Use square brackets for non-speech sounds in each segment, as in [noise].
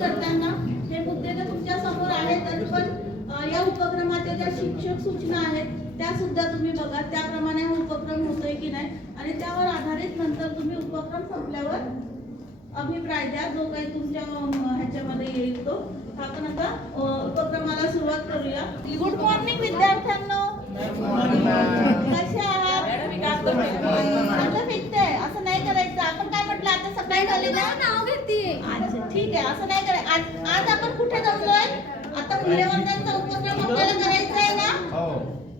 करताना हे मुद्दे तर तुमच्यासमोर आहेत तरी पण या उपक्रमाच्या ज्या शिक्षक सूचना आहेत त्या सुद्धा तुम्ही बघा. त्याप्रमाणे हा उपक्रम होतोय की नाही? आणि त्यावर आधारित नंतर तुम्ही उपक्रम संपल्यावर अभिप्राय द्या. जो काही तुमच्या ह्याच्यामध्ये येईल तो. आपण आता उपक्रमाला सुरुवात करूया. गुड मॉर्निंग विद्यार्थ्यांनो. कसे आहात? आता फिरतंय असं नाही करायचं. आपण काय म्हटलं आता सकाळी झाली ना नाव घेतीये अच्छा ठीक आहे. असं नाही करायचं. आज आज आपण कुठे जमलोय आता मूल्यवंतांचा उपक्रम आपल्याला करायचा आहे ना?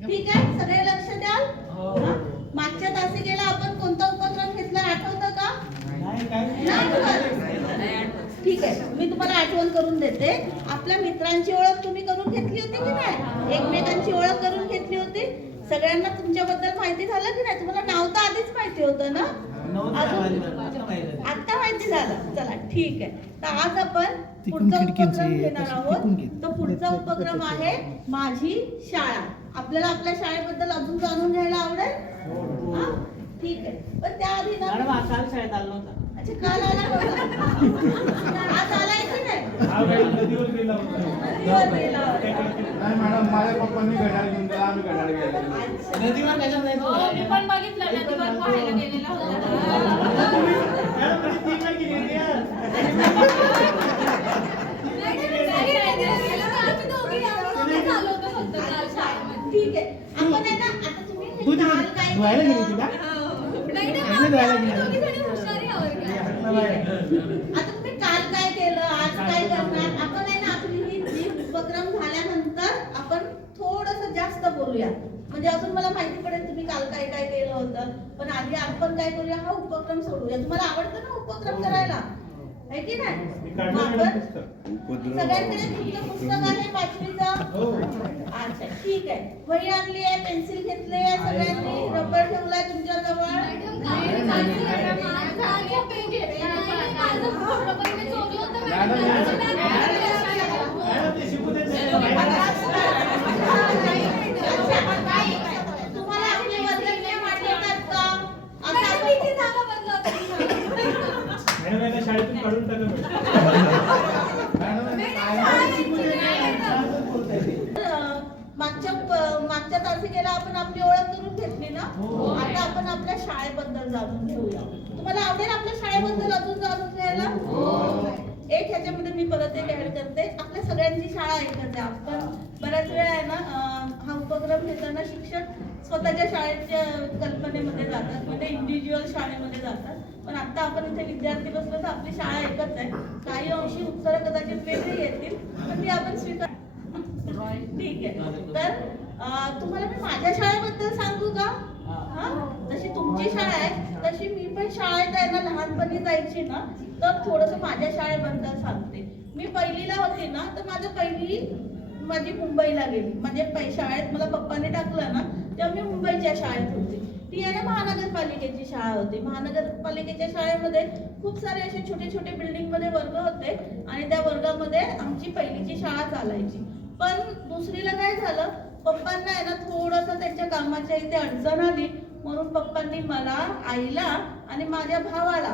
ठीक आहे. सगळे लक्ष द्याल. हा? मागच्या तासिकेला आपण कोणता उपक्रम घेतला आठवतं का? नाही आठवत? ठीक आहे. मी तुम्हाला आठवण करून देते. आपल्या मित्रांची ओळख तुम्ही करून घेतली होती की नाही? एकमेकांची ओळख करून घेतली होती सगळ्यांना तुमच्याबद्दल माहिती झालं की नाही? तुम्हाला नाव तर आधीच माहिती होतं ना? अजून आता माहिती झालं. चला ठीक आहे. तर आज आपण पुढचा उपक्रम घेणार आहोत. तो पुढचा उपक्रम आहे माझी शाळा. आपल्याला आपल्या शाळेबद्दल अजून जाणून घ्यायला आवडेल? हा? ठीक आहे. पण त्याआधी ना शाळेत आलो नव्हता अच्छा काल आला होता आज आलाय की नाही नदीवर गेला होता. नाही मॅडम माझ्या पप्पांनी घड्याळ घेऊन दिला आम्ही घड्याळ घ्यायला अच्छा. नदीवर कशाला जायचं हो, मी पण बघितलं नदीवर पाहायला गेलेला होता मॅडम, म्हणजे ती काय केली होती यार? ठीक आहे आपण आहे ना आता तुम्ही हे तू तिकडे काल काय धुवायला गेली होती केलं? का? आता तुम्ही काल काय केलं आज काय करणार? आपण आहे ना आपली ही उपक्रम झाल्यानंतर आपण थोडस जास्त बोलूया. म्हणजे अजून मला माहिती पडेल तुम्ही काल काय काय केलं होतं. पण आधी आपण काय करूया हा उपक्रम सोडूया. तुम्हाला आवडतं ना उपक्रम करायला? आहे की नाही? आपण सगळ्यांकडे तुमचं पुस्तक आहे पाचवीचं अच्छा ठीक आहे. वही आणली आहे पेन्सिल घेतली आहे सगळ्यांनी. रबर ठेवलाय तुमच्या जवळ मॅडम, ते शिकू देत नाही. तुम्हाला आपले वर्गनियम आठवतात का असं आपण- मॅडम, याला शाळेतून काढून टाका मागच्या मागच्या तासिकेला आपण आपली ओळख करून घेतली ना? आता आपण आपल्या शाळेबद्दल जाणून घेऊया. तुम्हाला आवडेल आपल्या शाळेबद्दल अजून जाणून ह्याच्यामध्ये मी परत एक ऍड करते. आपल्या सगळ्यांची शाळा ऐकत आहे आपण बऱ्याच वेळा आहे ना हा उपक्रम घेताना शिक्षक स्वतःच्या शाळेच्या कल्पनेमध्ये जातात म्हणजे इंडिव्हिज्युअल शाळेमध्ये जातात. पण आता आपण इथे विद्यार्थी बसलो तर आपली शाळा एकच आहे. काही अंशी उत्तरं कदाचित वेगळी येतील पण ती आपण स्वीकार [laughs] ठीक आहे. तर तुम्हाला मी माझ्या शाळेबद्दल सांगू का? जशी तुमची शाळा आहे तशी मी पण शाळेत आहे ना लहानपणी जायची ना तर थोडस माझ्या शाळेबद्दल सांगते. मी पहिलीला होती ना तर माझं पहिली माझी मुंबईला गेली. म्हणजे शाळेत मला पप्पाने टाकलं ना तेव्हा मी मुंबईच्या शाळेत होते. ती आहे ना महानगरपालिकेची शाळा होती. महानगरपालिकेच्या शाळेमध्ये खूप सारे असे छोटे छोटे बिल्डिंगमध्ये वर्ग होते आणि त्या वर्गामध्ये आमची पहिलीची शाळा चालायची. पण दुसरीला काय झालं पप्पांना आहे ना थोडस त्यांच्या कामाच्या इथे अडचण आली म्हणून पप्पांनी मला आईला आणि माझ्या भावाला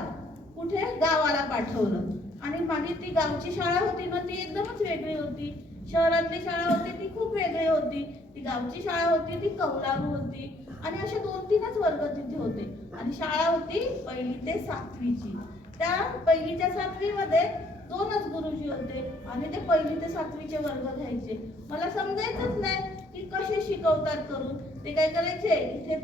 कुठे? गावाला पाठवलं. आणि माझी ती गावची शाळा होती ना ती एकदमच वेगळी होती. शहरातली शाळा होती ती खूप वेगळी होती. ती गावची शाळा होती ती कौलारू होती. आणि असे दोन तीनच वर्ग तिथे होते. आणि शाळा होती पहिली ते सातवीची. त्या पहिलीच्या सातवीमध्ये दोनच गुरुजी होते आणि ते पहिली ते सातवीचे वर्ग घ्यायचे. मला समजायचंच नाही. की कसे शिकवतात करून? ते काय करायचे? इथे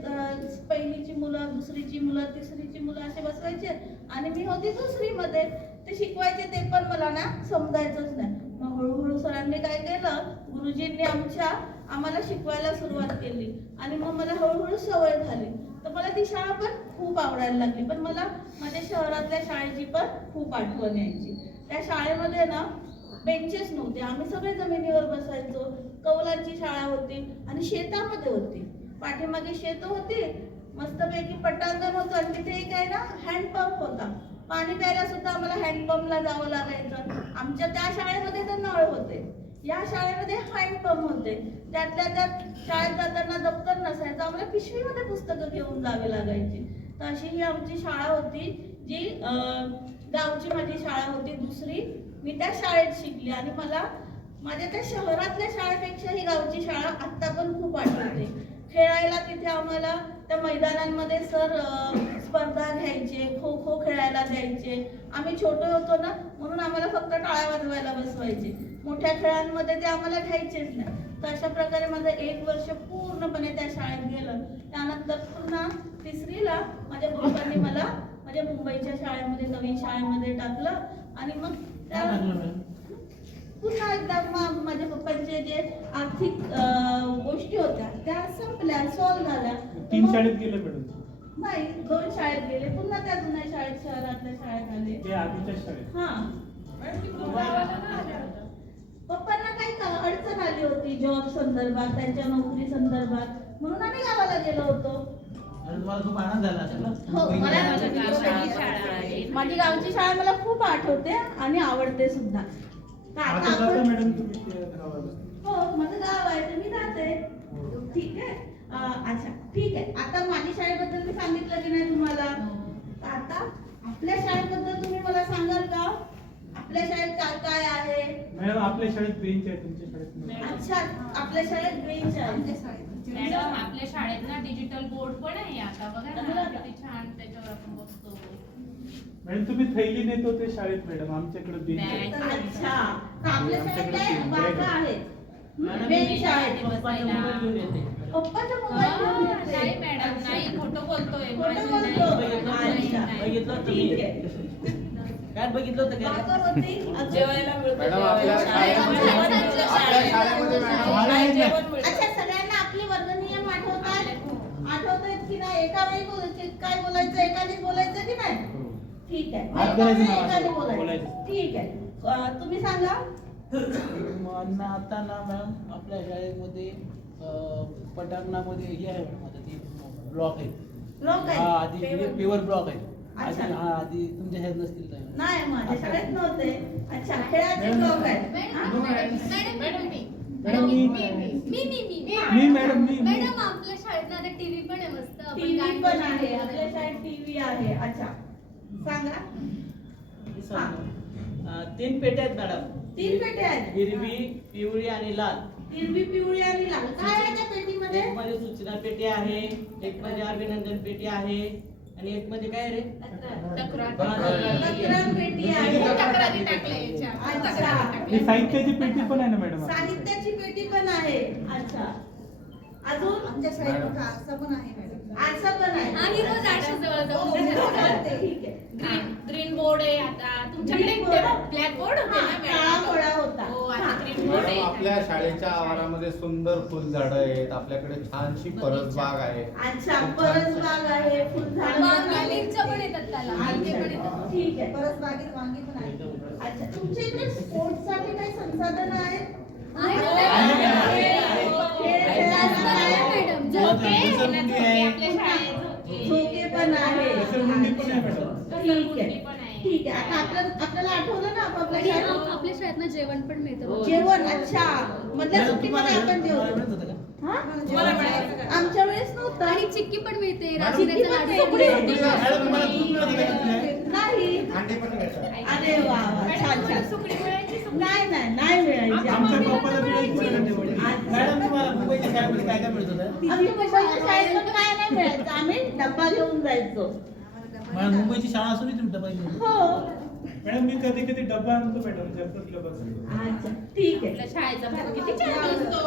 पहिलीची मुलं दुसरीची मुलं तिसरीची मुलं असे बसवायचे. आणि मी होती दुसरीमध्ये. ते शिकवायचे ते पण मला ना समजायचंच नाही. मग हळूहळू सरांनी काय केलं? गुरुजींनी आमच्या आम्हाला शिकवायला सुरुवात केली. आणि मग मला हळूहळू सवय झाली. तर मला ती शाळा पण खूप आवडायला लागली. पण मला माझ्या शहरातल्या शाळेची पण खूप आठवण यायची. त्या शाळेमध्ये ना बेंचेस नव्हते. आम्ही सगळे जमिनीवर बसायचो. कौलांची शाळा होती आणि शेतामध्ये होती. पाठीमागे शेत होती. मस्तपैकी पटांगण होतं आणि तिथे एक आहे ना हँडपंप होता. पाणी प्यायला सुद्धा आम्हाला हँडपंपला जावं लागायचं. आमच्या त्या शाळेमध्ये तर नळ होते. या शाळेमध्ये हँडपंप होते. त्यातल्या त्यात शाळेत जाताना दप्तर नसायचं. आम्हाला पिशवीमध्ये पुस्तकं घेऊन जावे लागायची. तर अशी ही आमची शाळा होती जी गावची माझी शाळा होती दुसरी. मी त्या शाळेत शिकली आणि मला माझ्या त्या शहरातल्या शाळेपेक्षा ही गावची शाळा आत्ता पण खूप आठवते. खेळायला तिथे आम्हाला त्या मैदानांमध्ये सर स्पर्धा घ्यायचे खो खो खेळायला द्यायचे. आम्ही छोटे होतो ना म्हणून आम्हाला फक्त टाळ्या वाजवायला बसवायचे. मोठ्या खेळांमध्ये ते आम्हाला घ्यायचेच नाही. तर अशा प्रकारे माझं एक वर्ष पूर्णपणे त्या शाळेत गेलं. त्यानंतर पुन्हा तिसरीला माझ्या पप्पांनी मला माझ्या मुंबईच्या शाळेमध्ये नवीन शाळेमध्ये टाकलं. आणि मग त्या पुन्हा एकदा मा- माझ्या पप्पांचे जे आर्थिक गोष्टी होत्या त्या संपल्या सॉल्व्ह झाल्या. तीन शाळेत गेले मॅडम नाही दोन शाळेत गेले. पुन्हा त्या जुन्या शाळेत शहरातल्या शाळेत आले. ते आधीच्या शाळेत. हा. पप्पांना काही का अडचण आली होती जॉब संदर्भात त्यांच्या नोकरी संदर्भात? म्हणून आम्ही गावाला गेलो होतो. मला खूप आनंद झाला असेल. हो. माझी गावची शाळा मला खूप आठवते आणि आवडते सुद्धा. आता आता जाता आपण मॅडम तुम्ही त्या गावाला. हो माझं गाव आहे तर मी राहते ठीक आहे? अं, अच्छा ठीक आहे. आता माझ्या शाळेबद्दल मी सांगितलं की नाही तुम्हाला? तर आता आपल्या शाळेबद्दल तुम्ही मला सांगाल का? आपल्या शाळेत काय काय आहे? मॅडम आपल्या शाळेत बेंच आहे तुमच्या शाळेत नाही. अच्छा आपल्या शाळेत बेंच आहे. मॅडम आपल्या शाळेत ना डिजिटल बोर्ड पण आहे आता. बघा ना किती छान त्याच्यावर आपण बघतो. मॅडम तुम्ही थैली नेतो ते शाळेत मॅडम आमच्याकडे बेंच आहे. बॅग. अच्छा. तर आपल्या शाळेत काय बागा आहेत. मॅडम, बेंच आहेत. पप्पाचा मोबाईल घेऊन येते. पप्पाचा मोबाईल घेऊन येते. नाही मॅडम नाही. खोटं बोलतोय. खोटं माझं बोलतो. नाही. नाही, अच्छा. नाही. बघितलं होतं ठीक मी. आहे. काय बघितलं होतं बागा काय होती. जेवायला मिळतं, मॅडम आपल्या जेवायला. शाळेमध्ये आपल्या शाळेमध्ये मॅडम जेवण मिळतं. अच्छा सगळ्यांना आपले वर्ग नियम आठवतात आठवतात की नाही? एका वेळी बोलायचे काय बोलायचं? एकाने बोलायचं? ठीक आहे. हात एका करायचं वेळी नाही, एकाने बोलायचं. बोलायचं. ठीक आहे. अं, तुम्ही सांगा. मला आता ना मॅम आपल्या शाळेमध्ये अं, पटांगणामध्ये हे आहे मॅडम आता ती ब्लॉक आहे. लोक हा आधी आहे पेवर ब्लॉक आहे. अच्छा. आधी हा आधी तुमच्या शाळेत नसतील तर. नाही माझ्या शाळेत नव्हते. अच्छा खेळाचे लोक आहेत. हा? मॅडम मी मॅडम मी मी मॅडम मी मी मॅडम आपल्या शाळेत ना आता टीव्ही पण आहे मस्त. आपण टीव्ही गाणी पण आहे. आपल्या. शाळेत टीव्ही आहे. अच्छा. सांगा. हे. तीन पेट्या आहेत मॅडम. तीन पेट्या आहेत. हिरवी पिवळी आणि लाल. हिरवी पिवळी आणि लाल. काय आहे त्या पेटीमध्ये? एक मध्ये सूचना पेटी आहे एक मध्ये अभिनंदन पेटी आहे आणि एक मध्ये काय रे? तक्रार तक्रार पेटी आहे. तक्रारी टाकल्या याच्या. ही साहित्याची पेटी पण आहे ना मॅडम? साहित्याची पेटी पण आहे. अच्छा. अजून? आमच्या शाळेत आरसा पण आहे आरसा पण आहे. आणि रोज आरशा जवळ जाऊन हो, हो, आहे. ग्रीन ग्रीन बोर्ड आहे आता. तुमच्याकडे Green board? ब्लॅक बोर्ड होते हा, ना काळा मॅडम? गोळा होता. हो आता हा. ग्रीन बोर्ड मॅडम आहे. आपल्या शाळेच्या आवारामध्ये सुंदर फुलझाडं आहेत. आपल्याकडे छानशी परसबाग आहे. अच्छा परसबाग आहे फुलझाड वांगी पण येतात त्याला. वांगे पण येतात. ठीक आहे परसबागेत वांगी पण आहे अच्छा तुमच्या इकडे स्पोर्ट्ससाठी काही संसाधन आहेत? आहे, ठीक आहे. ठीक आता आपलं आपल्याला आठवलं ना आपापल्या आणि शाळेत? आप- आपल्या शाळेत ना जेवण पण मिळतं जेवण अच्छा. मधल्या सुट्टीमध्ये आपण जेवतो? हा? आमच्या वेळेस नव्हतं. आणि चिक्की पण मिळते? नाही. अरे वा छान छान? नाही नाही मिळायची. आमच्या शाळेत काय नाही मिळायचं. आम्ही डब्बा घेऊन जायचो. मॅडम मुंबईची शाळा तुम्ही डबा घेऊन येता. हो. मॅडम मी कधी कधी डब्बा आणतो मॅडम अच्छा ठीक आहे. शाळेचा भाग किती छान असतो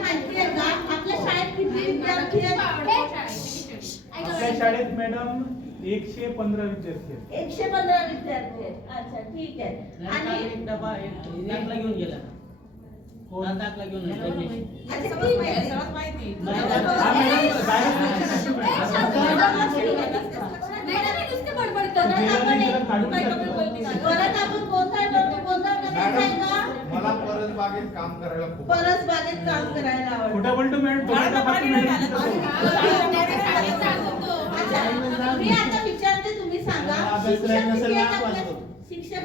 माहिती का? आपल्या शाळेत किती विद्यार्थी आपल्या शाळेत मॅडम एकशे पंधरा विद्यार्थी आहेत. एकशे पंधरा विद्यार्थी आहेत. अच्छा ठीक आहे. आणि डबा घेऊन गेला. कोण? हा, घेऊन हा हे बडबड परत. परत मला परसबागेत काम करायला खूप परस बागेत काम करायला आवडतं बोलतो मॅडम मी आता विचारते तुम्ही सांगा अभ्यास शिक्षक राहिला नसेल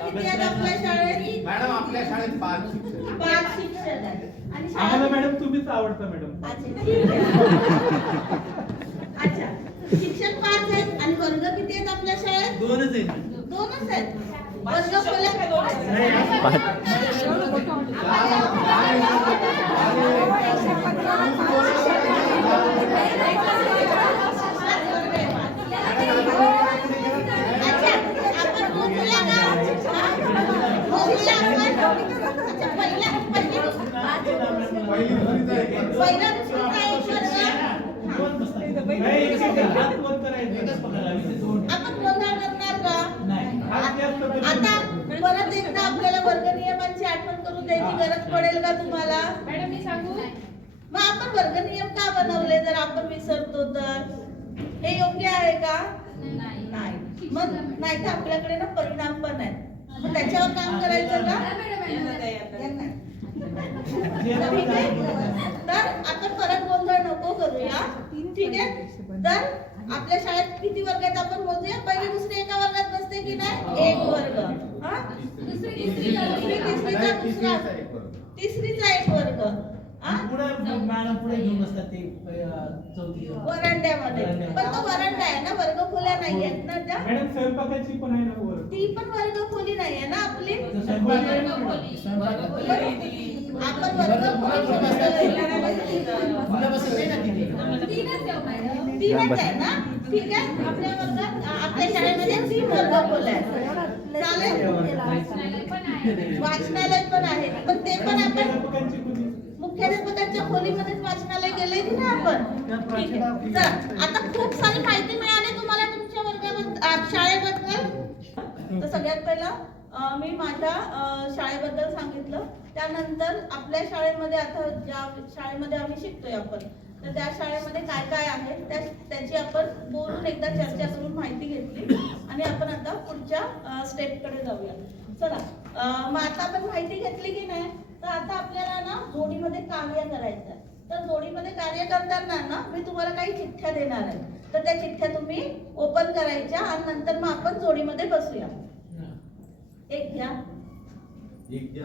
किती आहेत आपल्या- आहेत शाळेत मॅडम आपल्या शाळेत पाच शिक्षक आहेत. पाच शिक्षक आहेत आणि आम्हाला शाळेत मॅडम तुम्हीच आवडता मॅडम अच्छा ठीक आहे अच्छा शिक्षक पाच आहेत आणि वर्ग किती आहेत आपल्या शाळेत दोनच आहेत वर्ग खोल्या अच्छा, आपण मोजूया का? हा? मोजूया आपण? अच्छा, पहिला पहिली पहिली दुसरीचा एक वर्ग. पहिला दुसरीचा एक वर्ग नाही, एक सेकंद. हात वर करायचं. एकच पकडा इथे दोन आपण गोंधळ करणार का नाही हात जास्त करून आता परत एकदा आपल्याला वर्ग नियमांची आठवण करून द्यायची गरज पडेल का तुम्हाला मॅडम मी सांगू मग आपण वर्ग नियम का बनवले जर आपण विसरतो तर हे योग्य आहे का नाही मग नाही तर आपल्याकडे ना परिणाम पण आहे मग त्याच्यावर काम करायचं का? ठीक आहे तर आपण परत गोंधळ नको करूया. ठीक आहे? तर आपल्या शाळेत किती वर्ग आहेत आपण मोजूया? पहिली दुसरी एका वर्गात बसते की नाही? एक वर्ग. हा? दुसरी तिसरी तिसरीचा दुसरा. तिसरीचा एक वर्ग. तिसरीचा एक वर्ग पुढे मॅडम पुढे घेऊन बसतात ते अं, चौथी वरांड्यामध्ये. पण तो वरांडा आहे ना वर्ग खोल्या नाही आहेत ना त्या? मॅडम स्वयंपाकाची पण आहे ना वर ती पण वर्ग खोली नाही आहे ना आपली? आपण वर्ग खोली मुलं बसत नाही ना तिथे. तीनच आहे ना? ठीक आहे. आपल्या वर्गात आपल्या शाळेमध्ये तीन वर्ग खोल्या चालेल? वाचनालय पण आहे. वाचनालय पण आहे. पण ते पण आपण खोली मुख्याध्यापकांच्या खोलीमध्येच वाचनालय गेले की नाही आपण? ठीक आहे चला आता खूप सारी माहिती मिळाली तुम्हाला तुमच्या वर्गाबद्दल शाळेबद्दल. तर सगळ्यात पहिला मी माझ्या शाळेबद्दल सांगितलं. त्यानंतर आपल्या शाळेमध्ये आता ज्या शाळेमध्ये आम्ही शिकतोय आपण तर त्या शाळेमध्ये काय काय आहे त्या त्याची आपण बोलून एकदा चर्चा करून माहिती घेतली. आणि आपण आता पुढच्या स्टेपकडे जाऊया. चला मग आता आपण माहिती घेतली की नाही? तर आता आपल्याला ना जोडीमध्ये कार्य करायचं आहे तर जोडीमध्ये कार्य करताना ना मी तुम्हाला काही चिठ्ठ्या देणार आहे. तर त्या चिठ्ठ्या तुम्ही ओपन करायच्या आणि नंतर मग आपण जोडीमध्ये बसूया. एक घ्या. एक.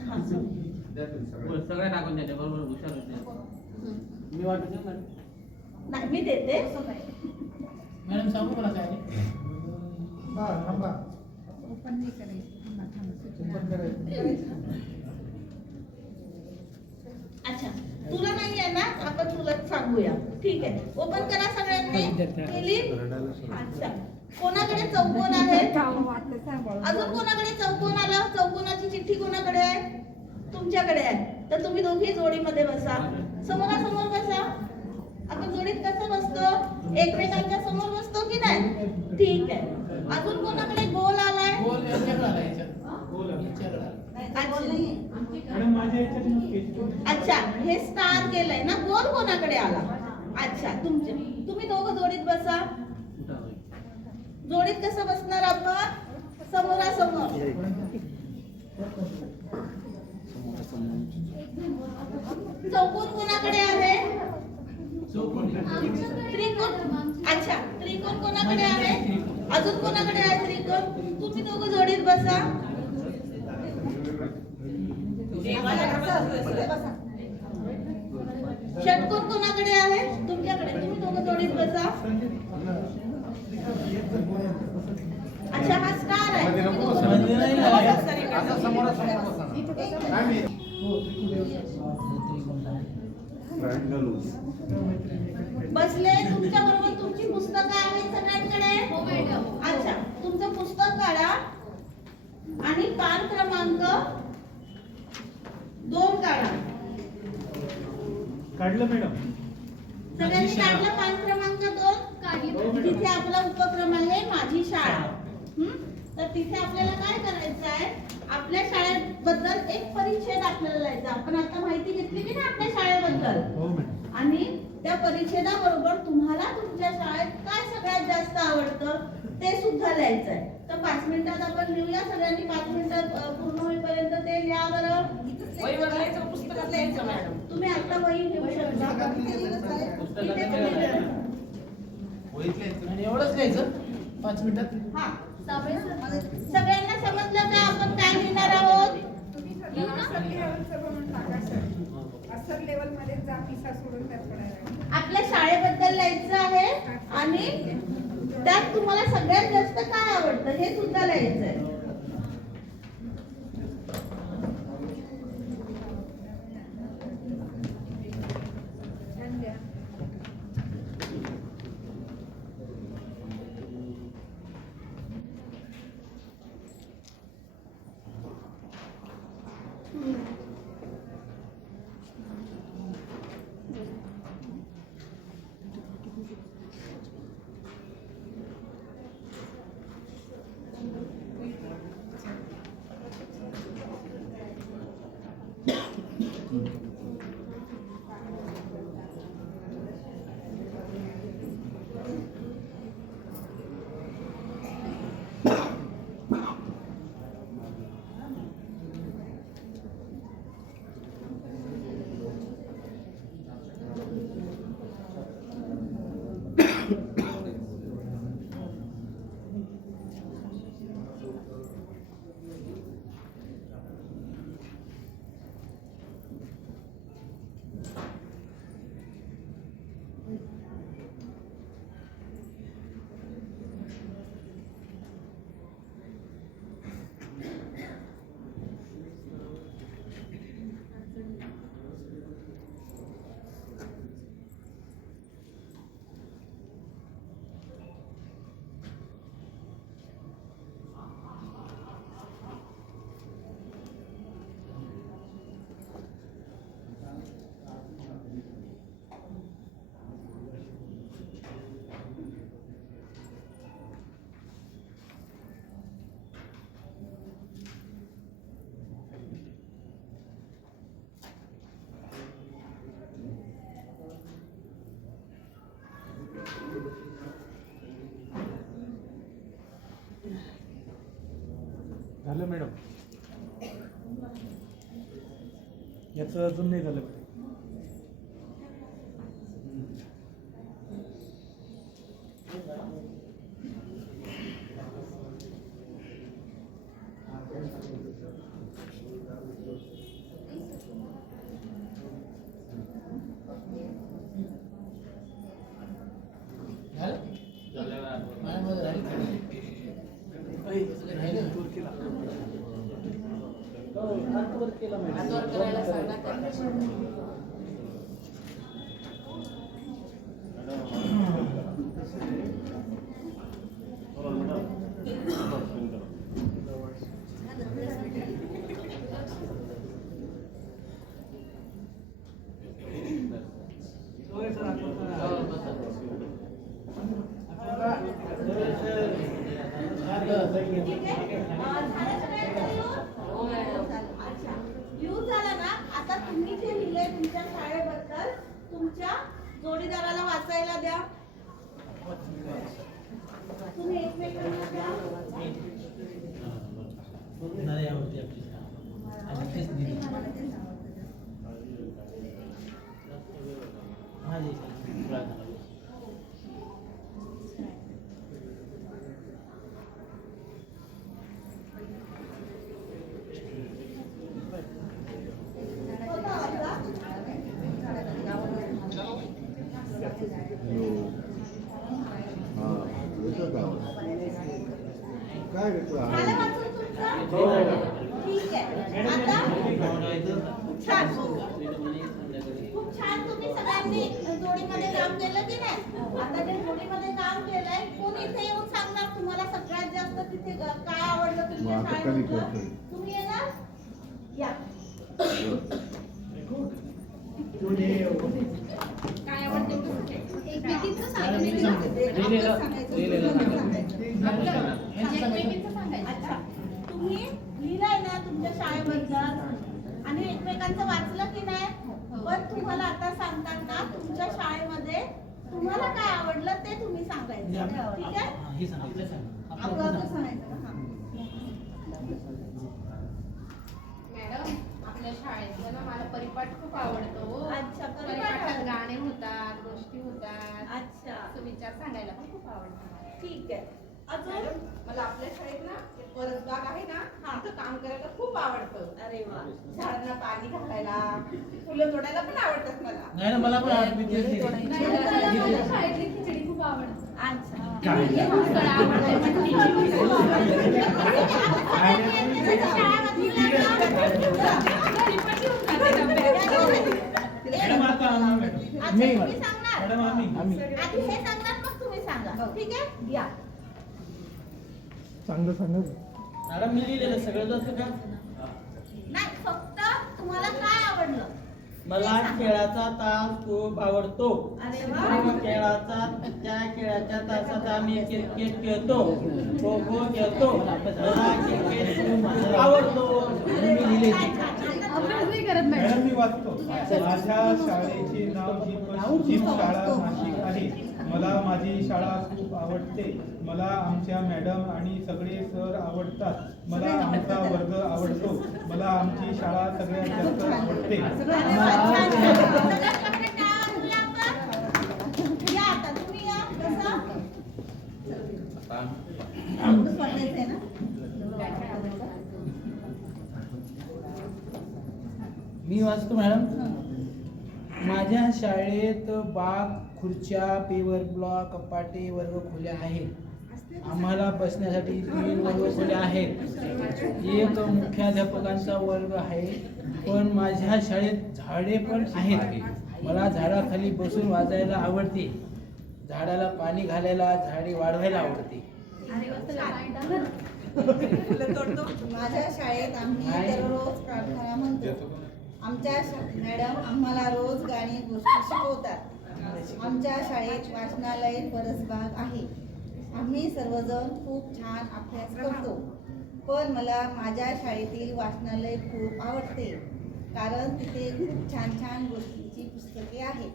हा. सगळ्या टाकून बरोबर हुशार होते मी वाटत नाही मी देते. मॅडम सांगू मला काय? अच्छा तुला नाही आहे ना आपण तुला सांगूया ठीक आहे. ओपन करा सगळ्यांनी. केली? अच्छा. कोणाकडे चौकोन आहे? [laughs] अजून कोणाकडे चौकोन आला? चौकोनाची चिठ्ठी कोणाकडे आहे? तुमच्याकडे आहे. तर तुम्ही दोघी जोडीमध्ये बसा. समोरासमोर बसा. आपण जोडीत कसं बसतो? एकमेकांच्या समोर बसतो की नाही? ठीक आहे. अजून कोणाकडे? गोल आलाय गोल यांच्याकडे आला याच्यात. गोल आला. यांच्याकडे आला. अच्छा. हे स्टार केलंय ना? गोल कोणाकडे आला? अच्छा तुमचे. तुम्ही दोघं जोडीत बसा. जोडीत कसं बसणार आपण? समोरासमोर. चौकोन कोणाकडे आहे. त्रिकोण. अच्छा त्रिकोण कोणाकडे आहे? अजून कोणाकडे आहे त्रिकोण? तुम्ही दोघं जोडीत बसा. षटकोन कोणाकडे आहे. तुमच्याकडे. तुम्ही दोघं जोडीत बसा. अच्छा हा स्टार आहे? बसले. तुमच्या बरोबर तुमची पुस्तकं आहेत सगळ्यांकडे. हो अच्छा तुमचं पुस्तक काढा. आणि पान क्रमांक दोन काढा. काढलं मॅडम. सगळ्यांनी काढलं पान क्रमांक दोन? काढली तिथे आपला उपक्रम आहे माझी शाळा. हं? तर तिथे आपल्याला काय करायचं आहे? आपल्या शाळेबद्दल एक परिच्छेद आपल्याला लिहायचा. आपण आता माहिती घेतली की नाही आपल्या शाळेबद्दल? हो आणि त्या परिच्छेदाबरोबर तुम्हाला तुमच्या शाळेत काय सगळ्यात जास्त आवडतं ते सुद्धा लिहायचं आहे तर पाच मिनिटात आपण लिहूया. सगळ्यांनी पाच मिनिटात पूर्ण होईपर्यंत ते लिहा बरं. तुम्ही आता वही घेऊ शकता. आणि एवढंच लिहायचं पाच मिनिटात? हा सगळ्यांना समजलं का आपण काय लिहिणार आहोत? आपल्या शाळेबद्दल लिहायचं आहे आणि त्यात तुम्हाला सगळ्यात जास्त काय आवडतं हे सुद्धा लिहायचं आहे हॅलो मॅडम. याचं अजून नाही झालं. Thank you. Gracias. नाटकाने करतोय तुम्ही लिहिलाय ना तुमच्या शाळेबद्दल? आणि एकमेकांचं वाचलं की नाही? पण तुम्हाला आता सांगताना तुमच्या शाळेमध्ये तुम्हाला काय आवडलं ते तुम्ही सांगायचं. ठीक आहे? ठीक आहे. अजून? मला आपल्या शाळेत ना परत बाग आहे ना तिथं काम करायला खूप आवडतं. अरे वा. झाडांना पाणी घालायला फुलं तोडायला पण आवडतात मला. मला पण खिचडी खूप [laughs] [laughs] मॅडम आम्ही सांगा. ठीक आहे? या चांगलं सांगा मॅडम मी लिहिलेलं सगळं जातं का? नाही फक्त तुम्हाला काय आवडलं? मला खेळाचा तास खूप आवडतो. खेळाचा त्या खेळाच्या तासात आम्ही क्रिकेट खेळतो. खो खो खेळतो. मला क्रिकेट खूप आवडतो. मी वाचतो. माझ्या शाळेचे नाव शाळा नाशिक आहे मला माझी शाळा खूप आवडते. मला आमच्या मॅडम आणि सगळे सर आवडतात. मला आमचा वर्ग आवडतो. मला आमची शाळा सगळ्यात जास्त आवडते. मी वाचतो मॅडम. माझ्या शाळेत बाग खुर्च्या पेवर ब्लॉक कपाटे वर्ग खोल्या आहेत. आम्हाला बसण्यासाठी तीन वर्ग खोल्या आहेत. एक मुख्याध्यापकांचा वर्ग आहे पण माझ्या शाळेत झाडे पण आहेत. मला झाडाखाली बसून वाजायला आवडते. झाडाला पाणी घालायला झाडे वाढवायला आवडते. माझ्या शाळेत आम्ही दररोज प्रार्थना म्हणतो. आमच्या मॅडम आम्हाला रोज गाणी गोष्टी शिकवतात. आमच्या शाळेत वाचनालय परसबाग आहे. आम्ही सर्वजण खूप छान अभ्यास करतो. पण मला माझ्या शाळेतील वाचनालय खूप आवडते. कारण तिथे खूप छान छान गोष्टींची पुस्तके आहेत.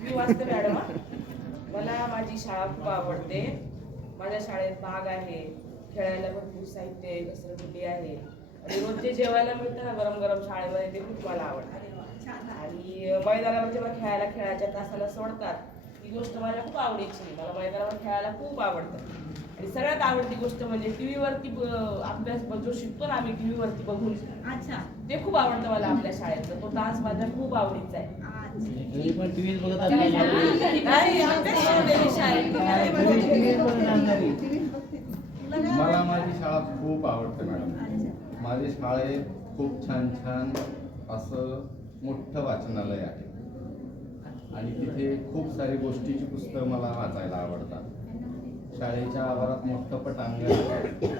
मी वाचते मॅडम. मला माझी शाळा खूप आवडते. माझ्या शाळेत बाग आहे. खेळायला भरपूर साहित्य आहे घसरगुंडी आहे. आणि रोज जे जेवायला मिळतं ना गरम गरम शाळेमध्ये ते खूप मला आवडतं. आणि मैदानावर जेव्हा खेळायला खेळाच्या तासाला सोडतात ती गोष्ट माझ्या खूप आवडीची मला मैदानावर खेळायला खूप आवडतं. आणि सगळ्यात आवडती गोष्ट म्हणजे टी व्हीवरती अभ्यास जो शिकतो ना आम्ही टी व्हीवरती बघून अच्छा. ते खूप आवडतं मला आपल्या शाळेतलं तो डान्स माझ्या खूप आवडीचा आहे. शाळेत. तुला काय मला आवडलं? माझी शाळा खूप आवडते मॅडम. माझी शाळेत खूप छान छान असं मोठं वाचनालय आहे. आणि तिथे खूप सारी गोष्टीची पुस्तकं मला वाचायला आवडतात. शाळेच्या आवारात मोठं पटांगण आहे.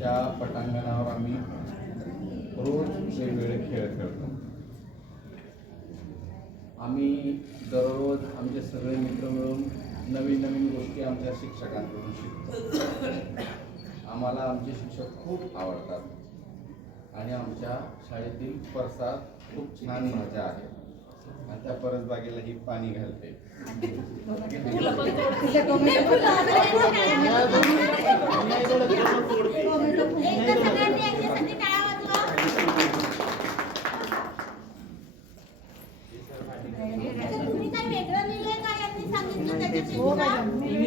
त्या पटांगणावर आम्ही रोज वेगवेगळे खेळ खेळतो. आम्ही दररोज आमचे सगळे मित्र मिळून नवीन नवीन गोष्टी आमच्या शिक्षकांकडून शिकतो. आम्हाला आमचे शिक्षक खूप आवडतात. आणि आमच्या शाळेतील परसात खूप छान भाज्या आहेत आणि त्या परसबागेलाही पाणी घालते सगळ्यांनी याच्यासाठी टाळ्या वाजवा. अच्छा, तुम्ही काय वेगळं लिहिलंय का यांनी सांगितलं त्याच्यापेक्षा? तुम्ही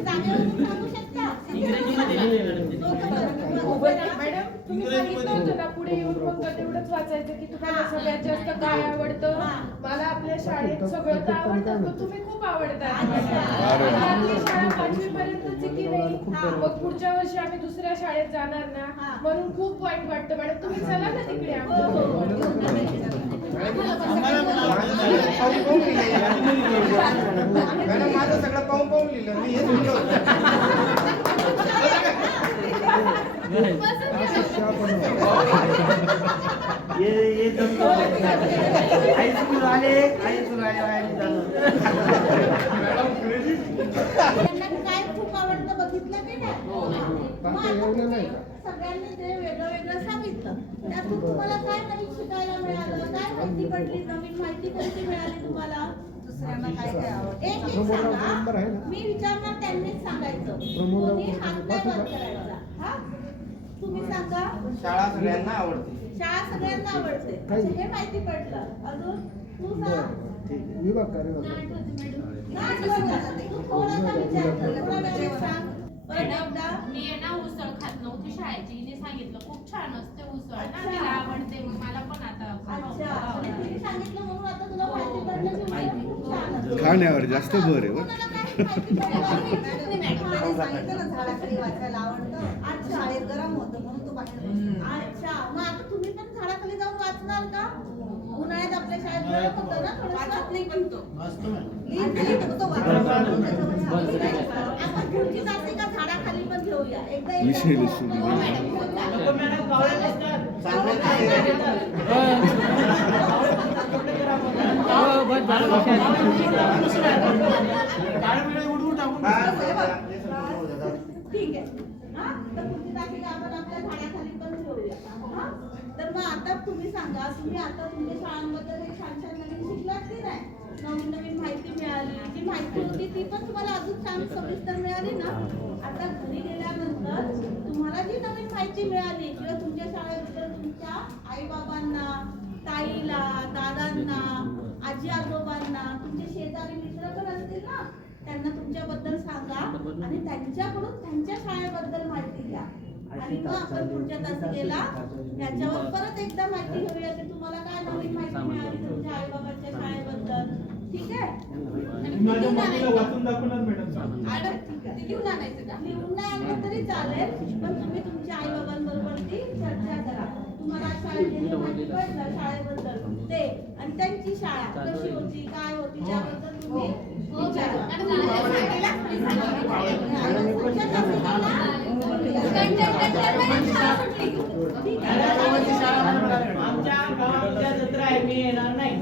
जागेवरून सांगू शकता? इंग्रजीमध्ये लिहिलंय मॅडम ते. उभं राहा. मॅडम तुम्ही सांगितलं होतं ना पुढे येऊन फक्त तेवढंच वाचायचं की तुम्हाला सगळ्यात जास्त काय आवडतं. मला आपल्या शाळेत सगळं तर आवडतं पण तुम्ही खूप. आपली शाळा पाचवी पर्यंतची की नाही. मग पुढच्या वर्षी आम्ही दुसऱ्या शाळेत जाणार हा. ना म्हणून खूप वाईट वाटतं. मॅडम तुम्ही चला ना तिकडे हो, हो, हो. मॅडम माझं सगळं पाहून पाहून लिहिलं. मी हेच लिहिलं. [laughs] ये ये आले काय खूप आवडतं बघितलं की? नाही. तुम्ही सगळ्यांनी ते वेगळं वेगळं सांगितलं. त्यातून तुम्हाला काय नवीन शिकायला मिळालं? काय माहिती पडली? नवीन माहिती कशी मिळाली तुम्हाला? दुसऱ्यांना काय काय आवडतं? एक एक प्रमोदराव नंबर आहे सांगा ना? मी विचारणार त्यांनीच सांगायचं. कोणी हात नाही? करायचा हा? तुम्ही सांगा. शाळा सगळ्यांना आवडते. शाळा सगळ्यांना आवडते. अच्छा, हे माहिती पडलं. अजून तू बरं सांग ठीक आहे विभाग कार्यभाग नाही आठवत. तू थोडासा विचार कर. थोडा वेळ सांग परत एकदा मी आहे ना उसळ खात नव्हती शाळेची. हिने सांगितलं खूप छान असते उसळ. ना अच्छा. तिला आवडते मग मला पण आता अच्छा. आणि आवडते. तिने सांगितलं म्हणून आता तुला माहिती पडलं की मला खूप छान असतं. खाण्यावर जास्त भर आहे बरं. कोणाला काय माहिती मिळाली. मॅडमने सांगितलं ना झाडाखाली वाचायला आवडतं अच्छा. शाळेत गरम होतं म्हणून तो बाहेर बसला. अच्छा मग आता तुम्ही पण झाडाखाली जाऊन वाचणार का उन्हाळ्यात आपल्या शाळेत होतं ना थोडंसं? नाही पण तो वाचतो आपण पुढची जाते का झाडाखाली एकदा हो हो, चालेल. ठीक आहे. हा? तर हा? मग आता तुम्ही सांगा तुम्ही आता तुमच्या शाळांबद्दल हे छान छान नवीन शिकलात की नाही? नवीन नवीन माहिती मिळाली. जी माहिती होती ती पण तुम्हाला अजून छान सविस्तर मिळाली ना? आता घरी गेल्यानंतर तुम्हाला जी नवीन माहिती मिळाली किंवा तुमच्या शाळेबद्दल तुमच्या आई बाबांना ताईला दादांना आजी आजोबांना तुमचे शेजारी मित्र पण असतील ना? त्यांना तुमच्याबद्दल सांगा आणि त्यांच्याकडून त्यांच्या शाळेबद्दल माहिती घ्या. आणि मग आपण पुढच्या तासिकेला याच्यावर परत एकदा माहिती घेऊया की तुम्हाला काय नवीन माहिती मिळाली तुमच्या आई बाबांच्या शाळेबद्दल. ठीक आहे? वाचून दाखवणार मॅडम लिहून आणायचं का? लिहून नाही आणलं तरी चालेल पण तुम्ही तुमच्या आई बाबांबरोबर ती चर्चा करा. तुम्हाला शाळेत शाळेबद्दल. ते आणि त्यांची शाळा कशी होती काय होती त्याबद्दल तुम्ही आमच्या गावात जत्रा आहे मी येणार नाही.